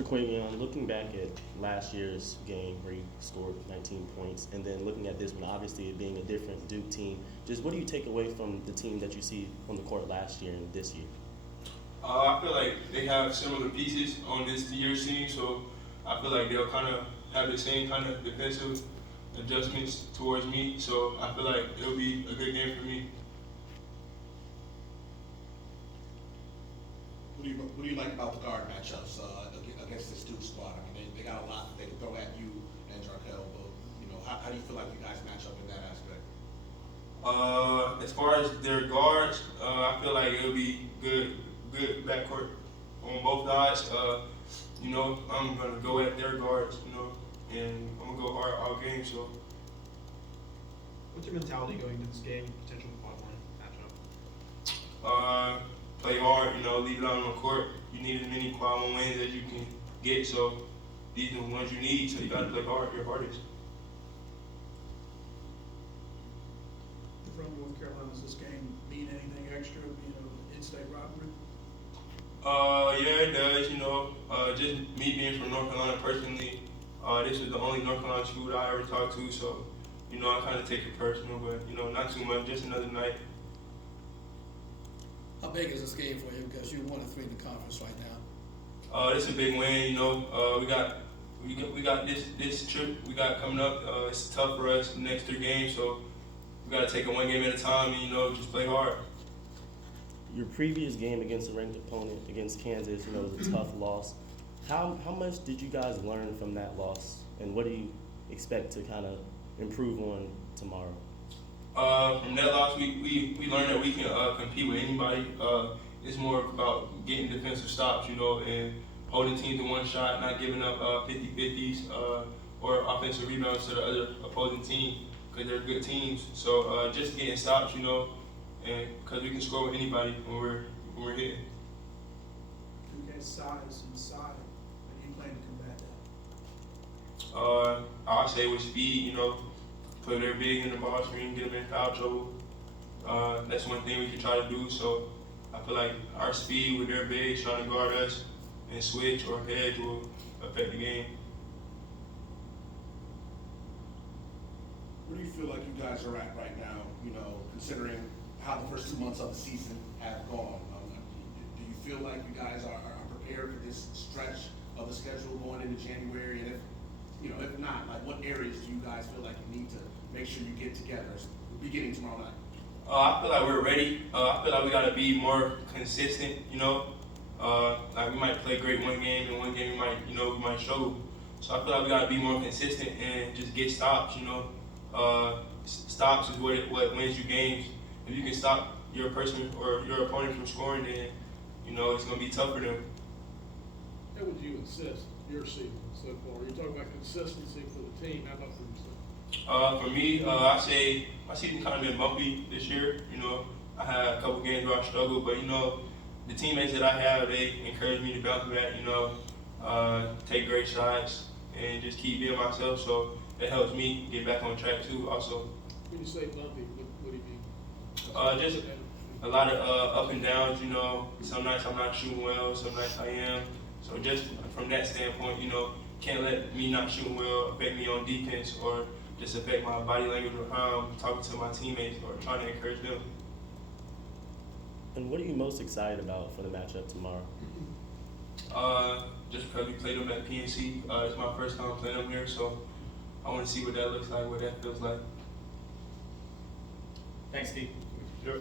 Terquavion, looking back at last year's game where you scored 19 points, and then looking at this one, obviously it being a different Duke team, just what do you take away from the team that you see on the court last year and this year? I feel like they have similar pieces on this year's team, so I feel like they'll kind of have the same kind of defensive adjustments towards me. So I feel like it'll be a good game for me. What do you like about the guard matchups against this Duke squad? I mean, they got a lot that they can throw at you and Jarkel, but how do you feel like you guys match up in that aspect? As far as their guards, I feel like it'll be good backcourt on both sides. I'm gonna go at their guards, and I'm gonna go hard all game. So, what's your mentality going into this game? Potential quad one matchup. play hard, leave it out on the court. You need as many quad one wins as you can get. So these are the ones you need. So you gotta play hard, your hardest. From North Carolina, does this game mean anything extra, being an in-state rivalry? Yeah, it does. Just me being from North Carolina personally, this is the only North Carolina school that I ever talked to. So, I kind of take it personal, but not too much. Just another night. How big is this game for you? Because you're 1-3 in the conference right now. It's a big win. We got this trip we got coming up. It's tough for us the next 3 games, so we got to take it one game at a time and just play hard. Your previous game against a ranked opponent against Kansas, was a tough loss. How much did you guys learn from that loss, and what do you expect to kind of improve on tomorrow? From that loss, we learned that we can compete with anybody. It's more about getting defensive stops, and holding teams to one shot, not giving up 50-50s or offensive rebounds to the other opposing team because they're good teams. So just getting stops, and because we can score with anybody when we're hitting. Duke has size inside, and you plan to combat that? I say with speed, put their big in the ball screen, get them in foul trouble. That's one thing we can try to do. So I feel like our speed with their bigs trying to guard us and switch or hedge will affect the game. Where do you feel like you guys are at right now, considering how the first 2 months of the season have gone? Do you feel like you guys are prepared for this stretch of the schedule going into January? And if not, like what areas do you guys feel like you need to make sure you get together beginning tomorrow night? I feel like we're ready. I feel like we got to be more consistent, like we might play great one game and one game we might struggle. So I feel like we got to be more consistent and just get stops, Stops is what wins you games. If you can stop your person or your opponent from scoring, then, it's going to be tough for them. How would you assess your season so far? You're talking about consistency for the team. How about for yourself? For me, I say my season kind of been bumpy this year. I had a couple games where I struggled, but the teammates that I have, they encourage me to bounce back. Take great shots and just keep being myself. So that helps me get back on track too. Also, When you say bumpy, what do you mean? just a lot of up and downs. Some nights I'm not shooting well, some nights I am. So just from that standpoint, can't let me not shooting well affect me on defense or just affect my body language or how I'm talking to my teammates or trying to encourage them. And what are you most excited about for the matchup tomorrow? Just because we played them at PNC, it's my first time playing them here, so I want to see what that looks like, what that feels like. Thanks, Steve. Sure.